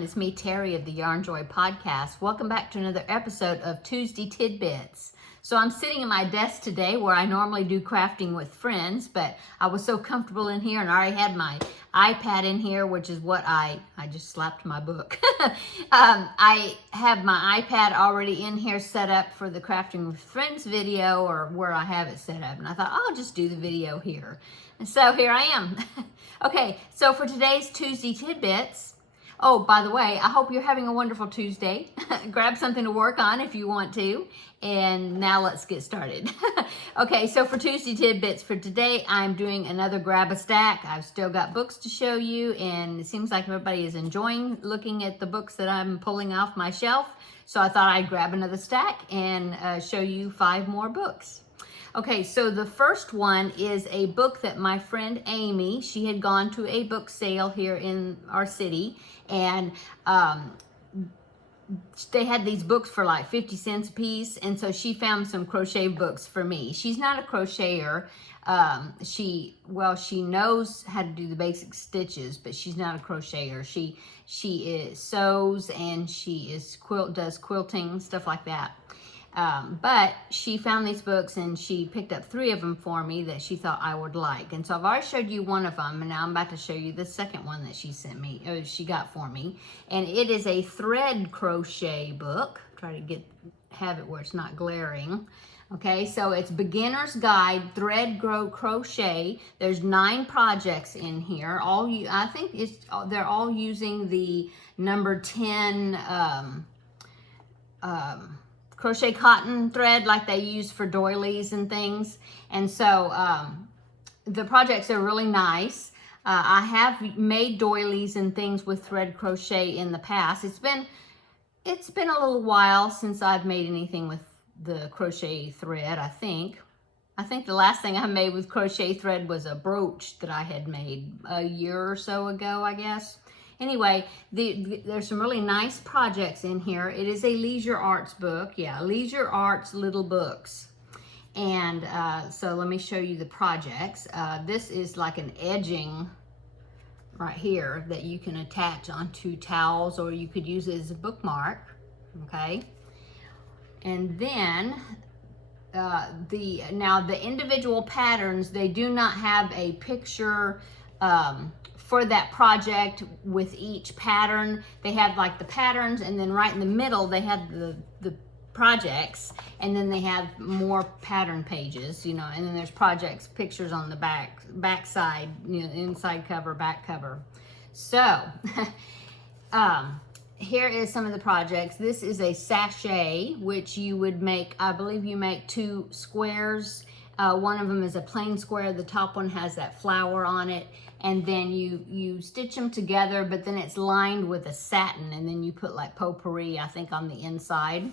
everyone. It's me, Terri of the Yarn Joy podcast. Welcome back to another episode of Tuesday Tidbits. So I'm sitting at my desk today where I normally do crafting with friends, but I was so comfortable in here and I already had my iPad in here, which is what I just slapped my book. I have my iPad already in here set up for the Crafting with Friends video, or where I have it set up. And I thought, I'll just do the video here. And so here I am. Okay, so for today's Tuesday Tidbits, oh, by the way, I hope you're having a wonderful Tuesday. Grab something to work on if you want to. And now let's get started. Okay, so for Tuesday Tidbits for today, I'm doing another grab a stack. I've still got books to show you, and it seems like everybody is enjoying looking at the books that I'm pulling off my shelf. So I thought I'd grab another stack and show you 5 more books. Okay, so the first one is a book that my friend Amy, she had gone to a book sale here in our city, and they had these books for like 50 cents a piece, and so she found some crochet books for me. She's not a crocheter. She knows how to do the basic stitches, but she's not a crocheter. She sews, and she does quilting, stuff like that. But she found these books and she picked up 3 of them for me that she thought I would like. And so I've already showed you one of them, and now I'm about to show you the second one that she sent me, or she got for me. And it is a thread crochet book. Try to have it where it's not glaring. Okay, so it's Beginner's Guide Thread Crochet. There's 9 projects in here. I think they're all using the number 10 crochet cotton thread like they use for doilies and things. And so the projects are really nice. I have made doilies and things with thread crochet in the past. It's been a little while since I've made anything with the crochet thread, I think. I think the last thing I made with crochet thread was a brooch that I had made a year or so ago, I guess. Anyway, there's some really nice projects in here. It is a leisure arts book. Yeah, leisure arts little books. And so let me show you the projects. This is like an edging right here that you can attach onto towels, or you could use it as a bookmark. Okay. And then the individual patterns, they do not have a picture for that project with each pattern. They have like the patterns, and then right in the middle they have the projects, and then they have more pattern pages, and then there's projects, pictures on the back side, inside cover, back cover. So here is some of the projects. This is a sachet, which you would make, I believe you make 2 squares. One of them is a plain square. The top one has that flower on it. And then you stitch them together, but then it's lined with a satin, and then you put like potpourri, I think, on the inside.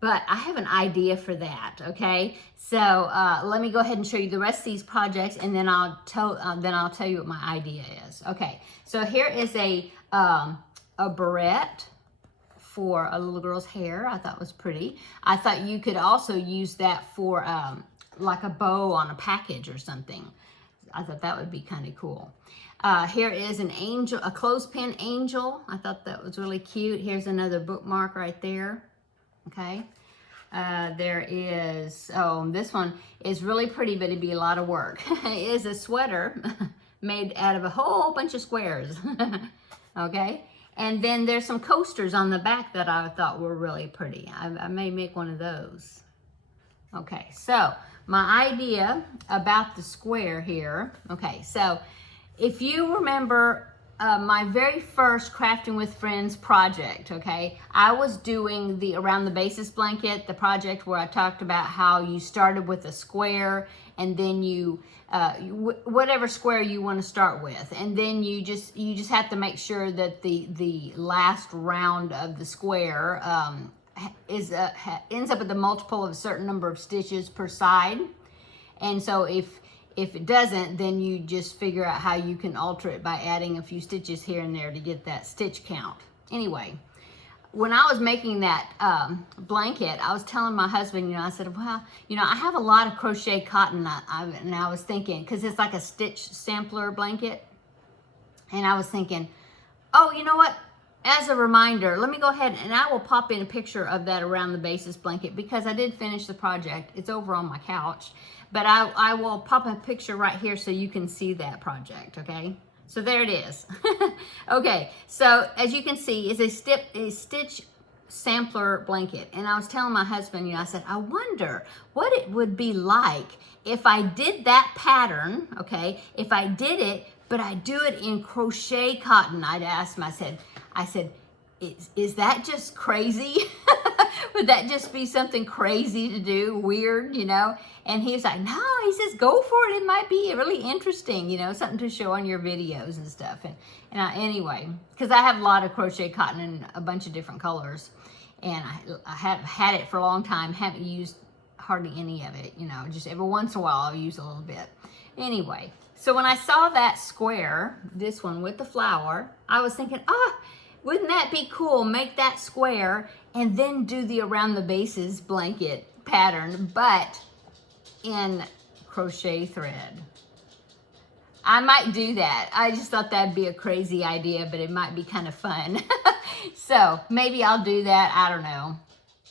But I have an idea for that, okay? So let me go ahead and show you the rest of these projects, and then I'll tell you what my idea is. Okay, so here is a barrette for a little girl's hair. I thought was pretty. I thought you could also use that for like a bow on a package or something. I thought that would be kind of cool. Here is an angel, a clothespin angel. I thought that was really cute. Here's another bookmark right there. Okay. There is, this one is really pretty, but it'd be a lot of work. It is a sweater made out of a whole bunch of squares. Okay. And then there's some coasters on the back that I thought were really pretty. I may make one of those. Okay, so my idea about the square here. Okay, so if you remember my very first Crafting with Friends project, okay, I was doing the Around the Basis blanket, the project where I talked about how you started with a square, and then you whatever square you want to start with, and then you just have to make sure that the last round of the square ends up with a multiple of a certain number of stitches per side. And so if it doesn't, then you just figure out how you can alter it by adding a few stitches here and there to get that stitch count. Anyway, when I was making that blanket, I was telling my husband, I said, well, I have a lot of crochet cotton, and I was thinking, because it's like a stitch sampler blanket, and I was thinking, oh, you know what? as a reminder, let me go ahead and I will pop in a picture of that around the basis blanket because I did finish the project. It's over on my couch, but I will pop a picture right here so you can see that project, okay? So there it is. Okay, so as you can see, it's a stitch sampler blanket. And I was telling my husband, you know, I said, I wonder what it would be like if I did that pattern, okay? If I did it, but I do it in crochet cotton. I'd ask him, I said, is that just crazy? Would that just be something crazy to do, weird, you know? And he was like, no, he says, go for it. It might be really interesting, you know, something to show on your videos and stuff. Anyway, because I have a lot of crochet cotton in a bunch of different colors. And I have had it for a long time, haven't used hardly any of it, you know, just every once in a while I'll use a little bit. Anyway, so when I saw that square, this one with the flower, I was thinking, wouldn't that be cool? Make that square and then do the around the bases blanket pattern, but in crochet thread. I might do that. I just thought that'd be a crazy idea, but it might be kind of fun. So maybe I'll do that. I don't know.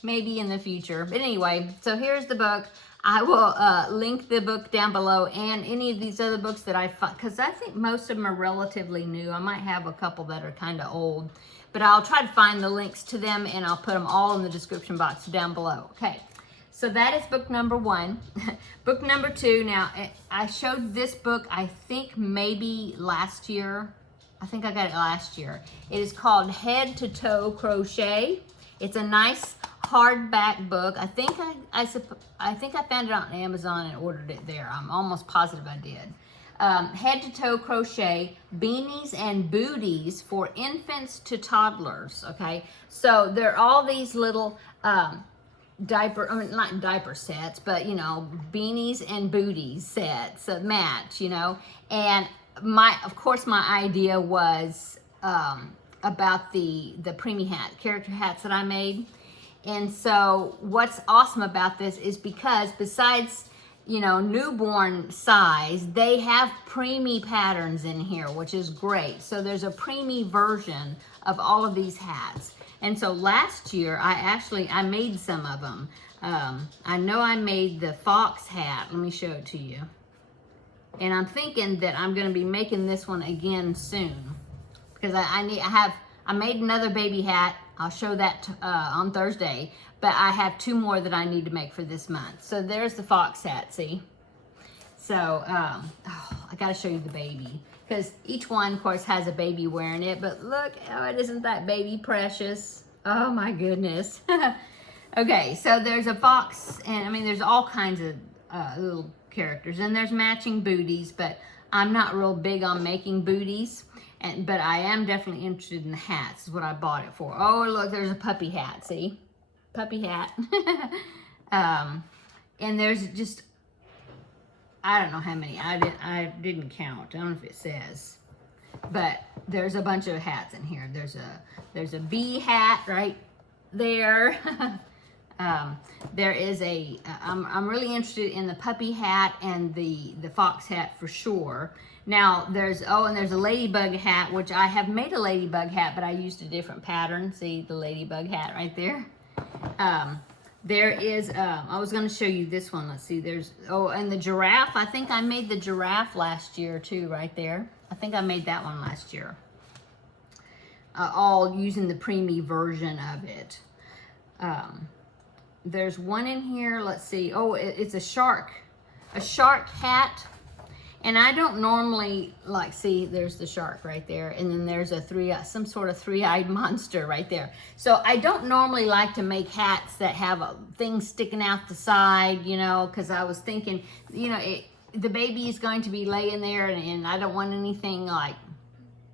Maybe in the future. But anyway, so here's the book. I will link the book down below and any of these other books that I found, because I think most of them are relatively new. I might have a couple that are kind of old, but I'll try to find the links to them and I'll put them all in the description box down below. Okay, so that is book number 1. Book number 2, now I showed this book I think maybe last year. I think I got it last year. It is called Head to Toe Crochet. It's a nice hardback book. I think I found it on Amazon and ordered it there. I'm almost positive I did. Head to Toe Crochet, Beanies and Booties for Infants to Toddlers, okay? So there are all these little not diaper sets, but, you know, beanies and booties sets that match, you know? And of course, my idea was about the preemie hat, character hats that I made. And so what's awesome about this is because besides, you know, newborn size, they have preemie patterns in here, which is great. So there's a preemie version of all of these hats. And so last year, I made some of them. I know I made the fox hat. Let me show it to you. And I'm thinking that I'm going to be making this one again soon because I made another baby hat. I'll show that on Thursday, but I have 2 more that I need to make for this month. So there's the fox hat, see? So, I got to show you the baby because each one, of course, has a baby wearing it, but look, isn't that baby precious? Oh my goodness. Okay, so there's a fox, and I mean, there's all kinds of little characters, and there's matching booties, but I'm not real big on making booties. But I am definitely interested in the hats, is what I bought it for. Oh, look, there's a puppy hat, see? Puppy hat. And there's just, I don't know how many. I didn't count. I don't know if it says. But there's a bunch of hats in here. There's a bee hat right there. There is I'm really interested in the puppy hat and the fox hat for sure. Now there's a ladybug hat, which I have made a ladybug hat, but I used a different pattern. See the ladybug hat right there? There is, I was going to show you this one. Let's see, and the giraffe. I think I made the giraffe last year too, right there. I think I made that one last year. All using the preemie version of it. There's one in here, let's see. Oh, it's a shark hat. And I don't normally see, there's the shark right there. And then there's some sort of three-eyed monster right there. So I don't normally like to make hats that have things sticking out the side, you know, because I was thinking, you know, the baby is going to be laying there and I don't want anything like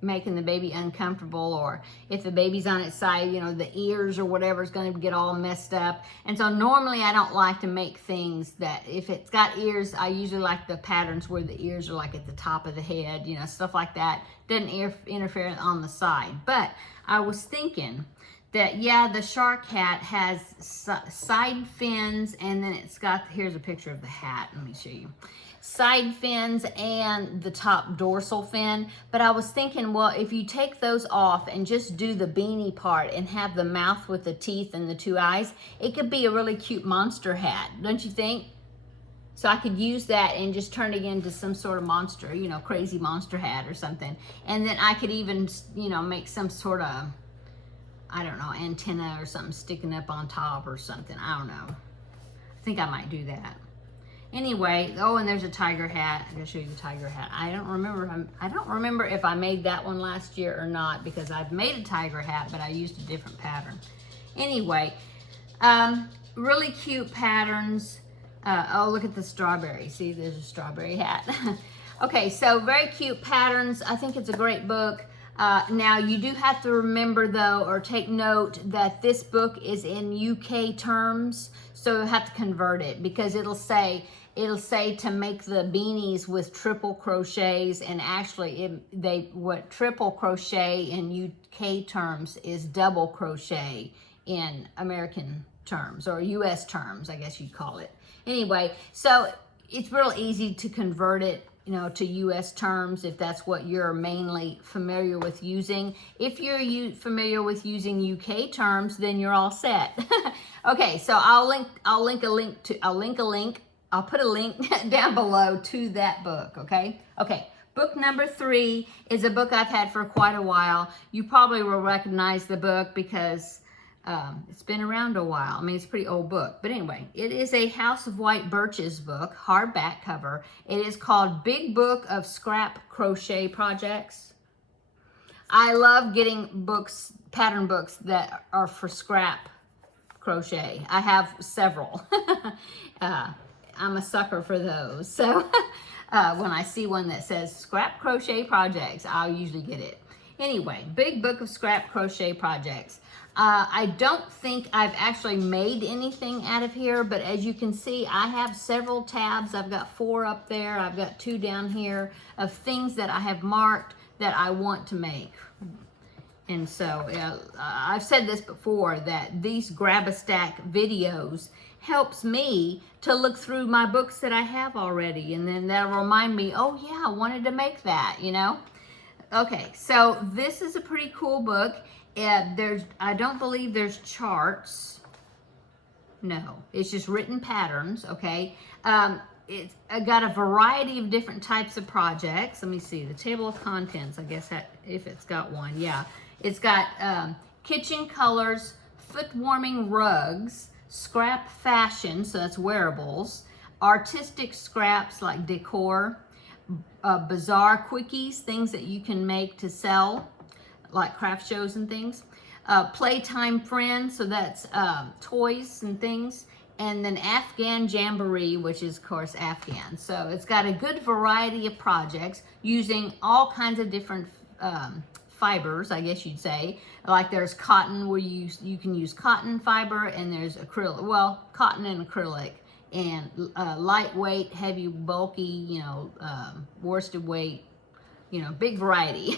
making the baby uncomfortable, or if the baby's on its side, you know, the ears or whatever is going to get all messed up. And so normally I don't like to make things that, if it's got ears, I usually like the patterns where the ears are like at the top of the head, you know, stuff like that. Doesn't interfere on the side. But I was thinking that, yeah, the shark hat has side fins, and then it's got, here's a picture of the hat. Let me show you. side fins and the top dorsal fin. But I was thinking, well, if you take those off and just do the beanie part and have the mouth with the teeth and the two eyes, it could be a really cute monster hat, don't you think? So I could use that and just turn it into some sort of monster, you know, crazy monster hat or something. And then I could even, you know, make some sort of, I don't know, antenna or something sticking up on top or something. I don't know. I think I might do that. Anyway, oh, and there's a tiger hat. I'm gonna show you the tiger hat. I don't remember if I made that one last year or not, because I've made a tiger hat, but I used a different pattern. Anyway, really cute patterns. Oh, look at the strawberry. See, there's a strawberry hat. Okay, so very cute patterns. I think it's a great book. Now, you do have to remember, though, or take note that this book is in UK terms, so you have to convert it, because it'll say to make the beanies with triple crochets, and actually what triple crochet in UK terms is double crochet in American terms, or US terms, I guess you'd call it. Anyway, so it's real easy to convert it, you know, to US terms if that's what you're mainly familiar with using. If you're familiar with using UK terms, then you're all set. Okay, so I'll put a link down below to that book, okay? Okay, book number 3 is a book I've had for quite a while. You probably will recognize the book because it's been around a while. I mean, it's a pretty old book. But anyway, it is a House of White Birches book, hardback cover. It is called Big Book of Scrap Crochet Projects. I love getting books, pattern books that are for scrap crochet. I have several. I'm a sucker for those. So when I see one that says Scrap Crochet Projects, I'll usually get it. Anyway, Big Book of Scrap Crochet Projects. I don't think I've actually made anything out of here, but as you can see, I have several tabs. I've got 4 up there. I've got 2 down here of things that I have marked that I want to make. And so I've said this before, that these grab-a-stack videos helps me to look through my books that I have already, and then that'll remind me, oh yeah, I wanted to make that, you know? Okay, so this is a pretty cool book. I don't believe there's charts. No, it's just written patterns, okay? It's got a variety of different types of projects. Let me see, the table of contents, I guess, if it's got one, yeah. It's got kitchen colors, foot warming rugs, scrap fashion, so that's wearables, artistic scraps like decor, bizarre quickies, things that you can make to sell, like craft shows and things, playtime friends, so that's toys and things, and then Afghan Jamboree, which is, of course, Afghan. So it's got a good variety of projects using all kinds of different fibers, I guess you'd say. Like there's cotton, where you can use cotton fiber, and there's acrylic, well, cotton and acrylic, and lightweight, heavy, bulky, you know, worsted weight, you know, big variety.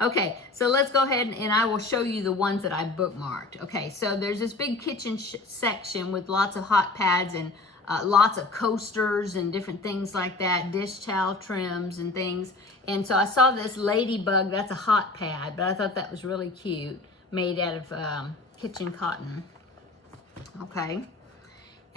Okay, so let's go ahead and I will show you the ones that I bookmarked. Okay, so there's this big kitchen section with lots of hot pads and lots of coasters and different things like that, dish towel trims and things. And so I saw this ladybug, that's a hot pad, but I thought that was really cute, made out of kitchen cotton. Okay,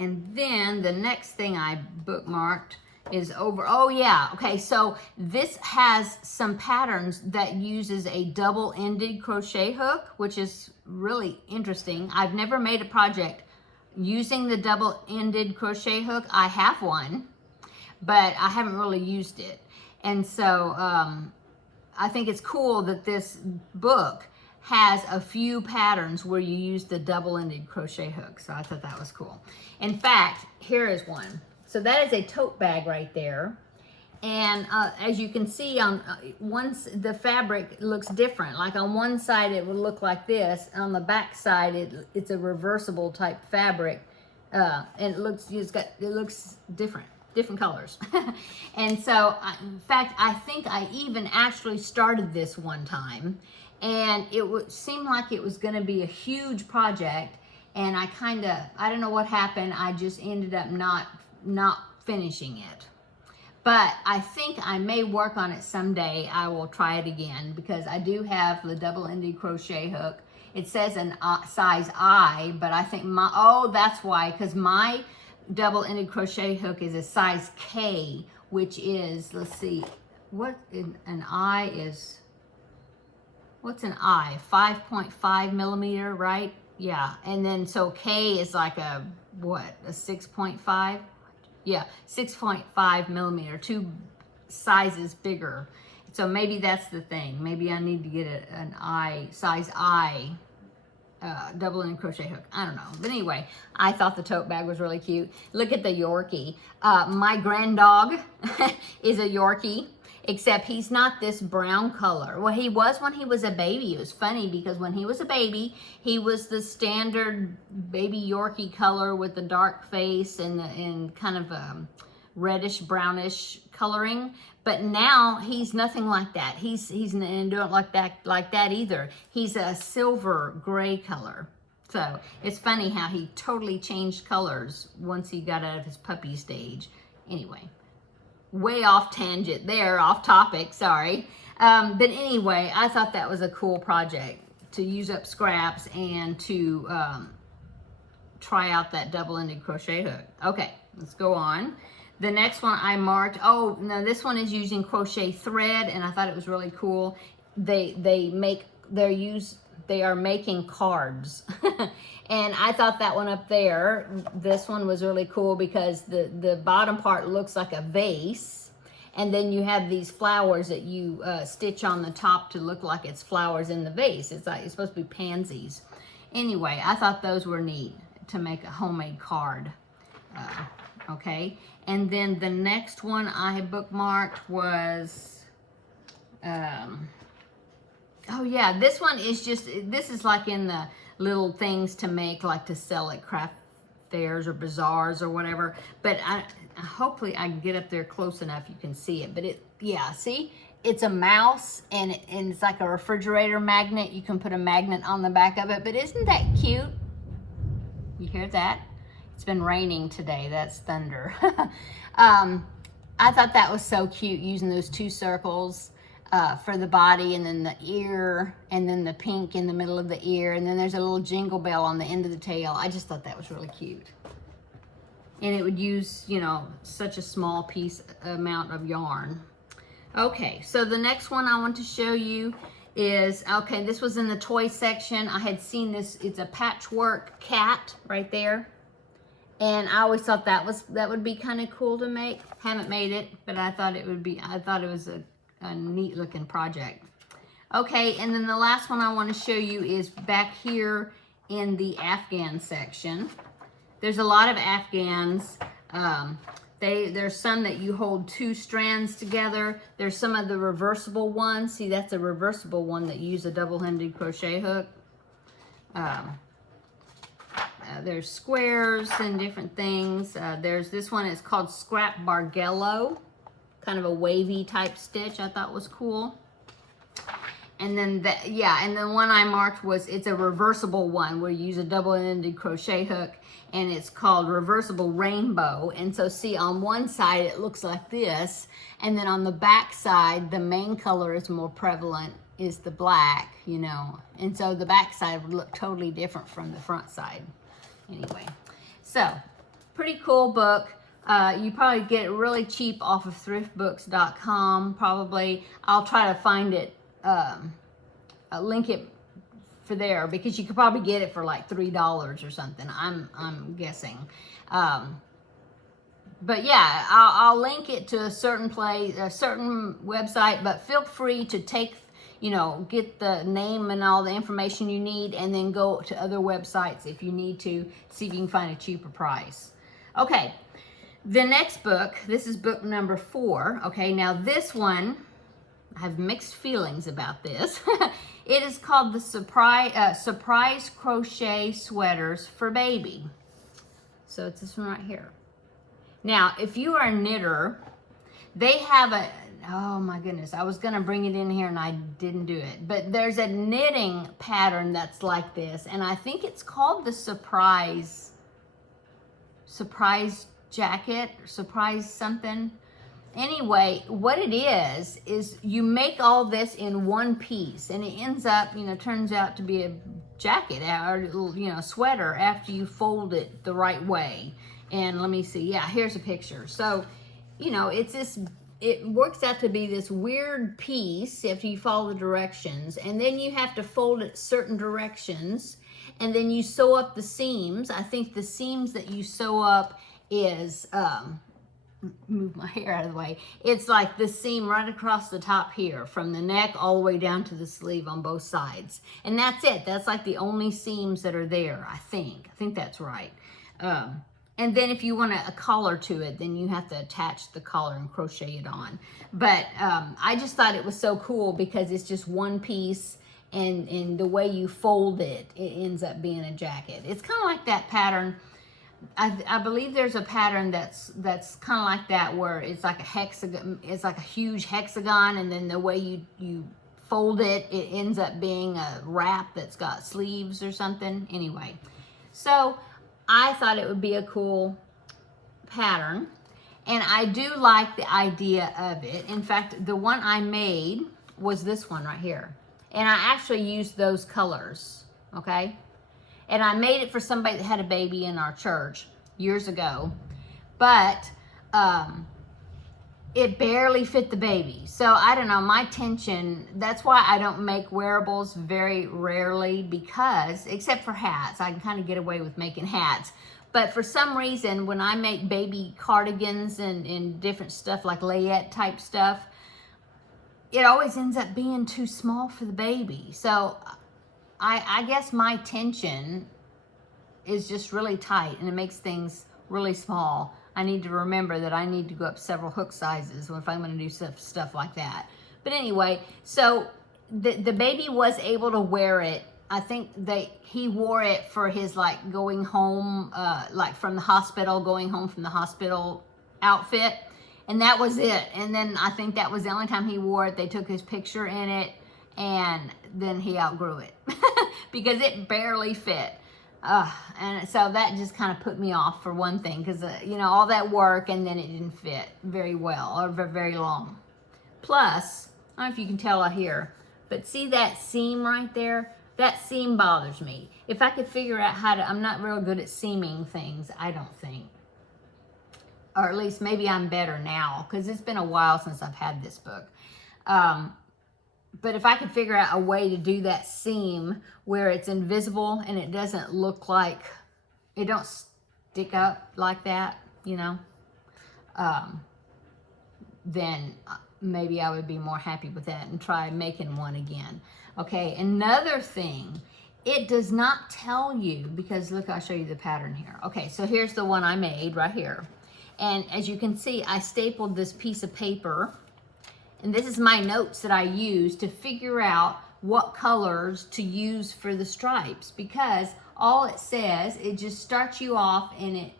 and then the next thing I bookmarked is over, oh yeah, okay, so this has some patterns that uses a double-ended crochet hook, which is really interesting. I've never made a project using the double-ended crochet hook. I have one, but I haven't really used it. And so I think it's cool that this book has a few patterns where you use the double-ended crochet hook. So I thought that was cool. In fact, here is one. So that is a tote bag right there. And as you can see, on the fabric looks different. Like on one side it would look like this. On the back side it's a reversible type fabric, and it looks different colors. And so in fact, I think I even actually started this one time, and it seemed like it was going to be a huge project, and I don't know what happened. I just ended up not finishing it. But I think I may work on it someday. I will try it again because I do have the double-ended crochet hook. It says an size I, but I think that's why, because my double-ended crochet hook is a size K, which is, let's see, what an I is, what's an I? 5.5 millimeter, right? Yeah, and then so K is like a 6.5? Yeah, 6.5 millimeter, 2 sizes bigger. So maybe that's the thing. Maybe I need to get an size I double-ended crochet hook. I don't know. But anyway, I thought the tote bag was really cute. Look at the Yorkie. My grand dog is a Yorkie, except he's not this brown color. Well, he was when he was a baby. It was funny because when he was a baby, he was the standard baby Yorkie color with the dark face and kind of reddish brownish coloring. But now he's nothing like that. He's don't like that either. He's a silver gray color. So it's funny how he totally changed colors once he got out of his puppy stage. Anyway, way off tangent there, off topic, sorry. But anyway, I thought that was a cool project to use up scraps and to try out that double-ended crochet hook. Okay, let's go on. The next one I marked, oh no, this one is using crochet thread, and I thought it was really cool. They are making cards. And I thought that one up there, this one was really cool because the bottom part looks like a vase, and then you have these flowers that you stitch on the top to look like it's flowers in the vase. It's supposed to be pansies. Anyway, I thought those were neat to make a homemade card. Okay, and then the next one I had bookmarked was, oh yeah, this one is this is like in the little things to make, like to sell at craft fairs or bazaars or whatever. But hopefully I can get up there close enough you can see it. But yeah, see, it's a mouse and it's like a refrigerator magnet. You can put a magnet on the back of it. But isn't that cute? You hear that? It's been raining today. That's thunder. I thought that was so cute, using those 2 circles for the body, and then the ear, and then the pink in the middle of the ear, and then there's a little jingle bell on the end of the tail. I just thought that was really cute. And it would use, you know, such a small amount of yarn. Okay, so the next one I want to show you is, okay, this was in the toy section. I had seen this. It's a patchwork cat right there. And I always thought that would be kind of cool to make. Haven't made it, but I thought it was a neat looking project. Okay, and then the last one I want to show you is back here in the Afghan section. There's a lot of Afghans. There's some that you hold 2 strands together. There's some of the reversible ones. See, that's a reversible one that use a double-ended crochet hook. There's squares and different things. There's this one, it's called Scrap Bargello, kind of a wavy type stitch. I thought was cool. And then and the one I marked was, it's a reversible one where you use a double-ended crochet hook, and it's called Reversible Rainbow. And so see, on one side it looks like this, and then on the back side the main color is more prevalent, is the black, you know, and so the back side would look totally different from the front side. Anyway, so pretty cool book. You probably get it really cheap off of thriftbooks.com. Probably I'll try to find it, link it for there, because you could probably get it for like $3 or something. I'm guessing. But yeah, I'll link it to a certain place, a certain website. But feel free to take, you know, get the name and all the information you need, and then go to other websites if you need to, see if you can find a cheaper price. Okay, the next book, this is book number 4. Okay, now this one, I have mixed feelings about this. It is called the Surprise Crochet Sweaters for Baby. So it's this one right here. Now, if you are a knitter, they have a, oh my goodness, I was going to bring it in here and I didn't do it. But there's a knitting pattern that's like this, and I think it's called the Surprise Jacket, or Surprise something. Anyway, what it is you make all this in one piece, and it ends up, you know, turns out to be a jacket or, you know, sweater after you fold it the right way. And let me see, yeah, here's a picture. So, you know, it's this, it works out to be this weird piece after you follow the directions, and then you have to fold it certain directions, and then you sew up the seams. I think the seams that you sew up is, move my hair out of the way. It's like the seam right across the top here, from the neck all the way down to the sleeve on both sides. And that's it. That's like the only seams that are there, I think. I think that's right. And then if you want a collar to it, then you have to attach the collar and crochet it on. But I just thought it was so cool because it's just one piece, and the way you fold it, it ends up being a jacket. It's kind of like that pattern. I believe there's a pattern that's kind of like that, where it's like a hexagon, it's like a huge hexagon, and then the way you fold it, it ends up being a wrap that's got sleeves or something. Anyway, so I thought it would be a cool pattern, and I do like the idea of it. In fact, the one I made was this one right here, and I actually used those colors, okay? And I made it for somebody that had a baby in our church years ago, but it barely fit the baby. So I don't know, my tension, that's why I don't make wearables very rarely, because, except for hats, I can kind of get away with making hats. But for some reason, when I make baby cardigans and different stuff like layette type stuff, it always ends up being too small for the baby. So I guess my tension is just really tight, and it makes things really small. I need to remember that I need to go up several hook sizes if I'm going to do stuff like that. But anyway, so the baby was able to wear it. I think he wore it for his like going home, like from the hospital, going home from the hospital outfit. And that was it. And then I think that was the only time he wore it. They took his picture in it, and then he outgrew it because it barely fit. And so that just kind of put me off for one thing, because, you know, all that work and then it didn't fit very well or very long. Plus, I don't know if you can tell out here, but see that seam right there? That seam bothers me. If I could figure out how to, I'm not real good at seaming things, I don't think. Or at least maybe I'm better now, because it's been a while since I've had this book. But if I could figure out a way to do that seam where it's invisible and it doesn't look like, it don't stick up like that, you know, then maybe I would be more happy with that and try making one again. Okay, another thing, it does not tell you, because look, I'll show you the pattern here. Okay, so here's the one I made right here. And as you can see, I stapled this piece of paper. And this is my notes that I use to figure out what colors to use for the stripes, because all it says, it just starts you off, and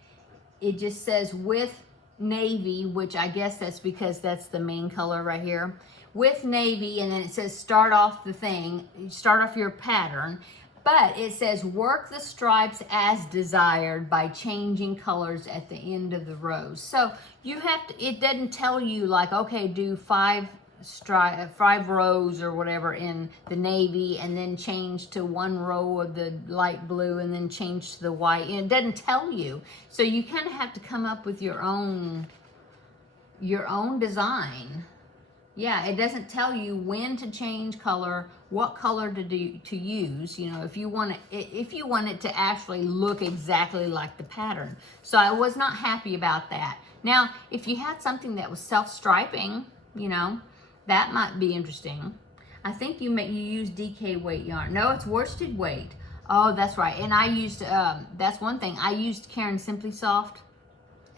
it just says with navy, which I guess that's because that's the main color right here, with navy, and then it says start off the thing, start off your pattern, but it says work the stripes as desired by changing colors at the end of the rows. So you have to, it doesn't tell you like, okay, do 5 rows or whatever in the navy, and then change to 1 row of the light blue, and then change to the white. And it doesn't tell you. So you kind of have to come up with your own design. Yeah, it doesn't tell you when to change color, what color to use, you know, if you want it to actually look exactly like the pattern. So I was not happy about that. Now, if you had something that was self-striping, you know, that might be interesting. I think you use DK weight yarn. No, it's worsted weight. Oh, that's right. And I used, that's one thing. I used Caron Simply Soft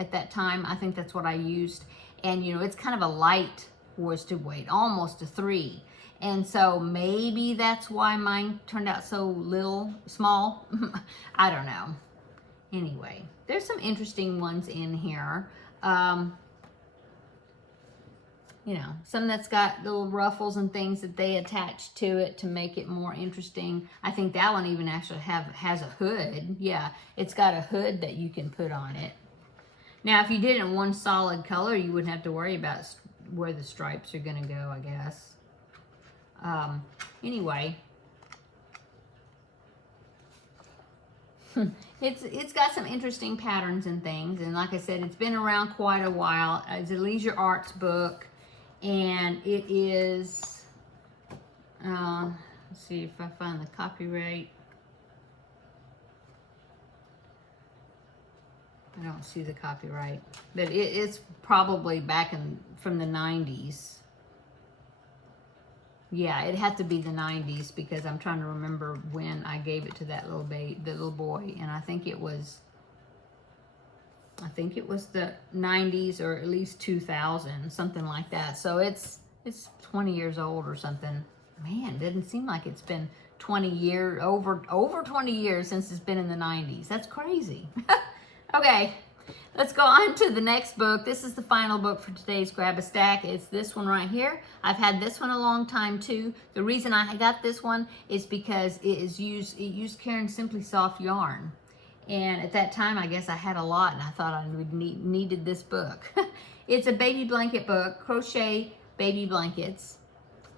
at that time. I think that's what I used. And, you know, it's kind of a light worsted weight, almost a 3. And so maybe that's why mine turned out so small. I don't know. Anyway, there's some interesting ones in here. You know, some that's got little ruffles and things that they attach to it to make it more interesting. I think that one even actually has a hood. Yeah, it's got a hood that you can put on it. Now, if you did it in one solid color, you wouldn't have to worry about where the stripes are going to go, I guess. Anyway, it's got some interesting patterns and things, and like I said, it's been around quite a while. It's a leisure arts book, and it is, let's see if I find the copyright. I don't see the copyright, but it's probably back from the 90s. Yeah, it had to be the 90s because I'm trying to remember when I gave it to that little boy, and I think it was the 90s or at least 2000, something like that. So it's 20 years old or something. Man, doesn't seem like it's been 20 years, over 20 years since it's been in the 90s. That's crazy. Okay, let's go on to the next book. This is the final book for today's Grab a Stack. It's this one right here. I've had this one a long time too. The reason I got this one is because it used Caron Simply Soft yarn. And at that time, I guess I had a lot, and I thought I needed this book. It's a baby blanket book, Crochet Baby Blankets.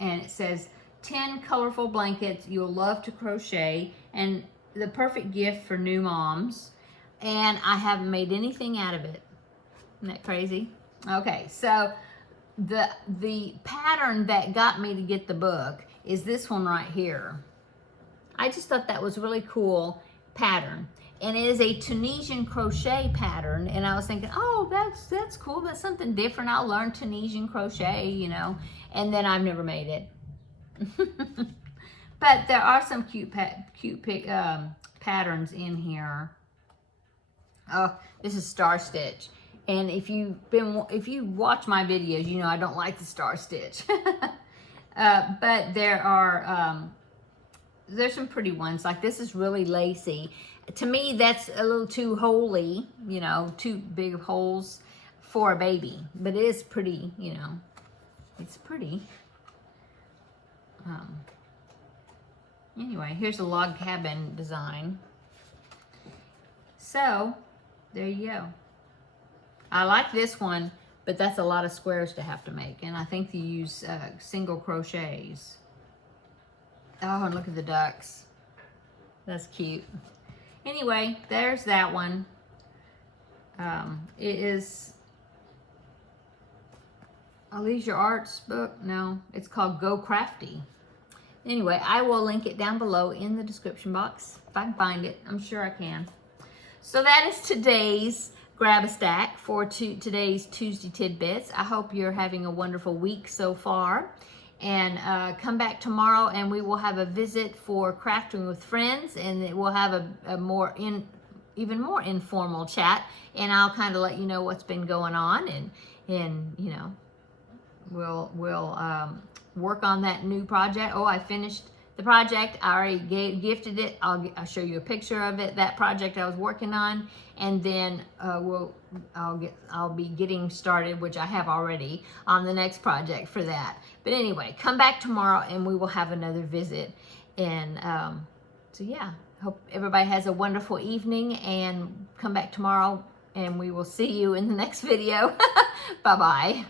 And it says, 10 colorful blankets you'll love to crochet, and the perfect gift for new moms. And I haven't made anything out of it. Isn't that crazy? Okay, so the pattern that got me to get the book is this one right here. I just thought that was really cool pattern. And it is a Tunisian crochet pattern, and I was thinking, oh, that's cool. That's something different. I'll learn Tunisian crochet, you know. And then I've never made it. But there are some cute patterns in here. Oh, this is Star Stitch, and if you watch my videos, you know I don't like the Star Stitch. But there's some pretty ones. Like this is really lacy. To me, that's a little too holy, you know, too big of holes for a baby. But it is pretty, you know, it's pretty. Anyway, here's a log cabin design. So there you go. I like this one, but that's a lot of squares to have to make, and I think you use single crochets. Oh, and look at the ducks. That's cute. Anyway, there's that one. It is a leisure arts book. No, it's called Go Crafty. Anyway, I will link it down below in the description box if I can find it. I'm sure I can. So that is today's Grab a Stack for today's Tuesday Tidbits. I hope you're having a wonderful week so far. And come back tomorrow and we will have a visit for Crafting with Friends, and we'll have a even more informal chat, and I'll kind of let you know what's been going on, and you know, we'll work on that new project. Oh, I finished the project. I already gifted it. I'll show you a picture of it, that project I was working on, and then I'll be getting started, which I have already, on the next project for that. But anyway, come back tomorrow and we will have another visit. And so yeah, hope everybody has a wonderful evening, and come back tomorrow and we will see you in the next video. Bye-bye.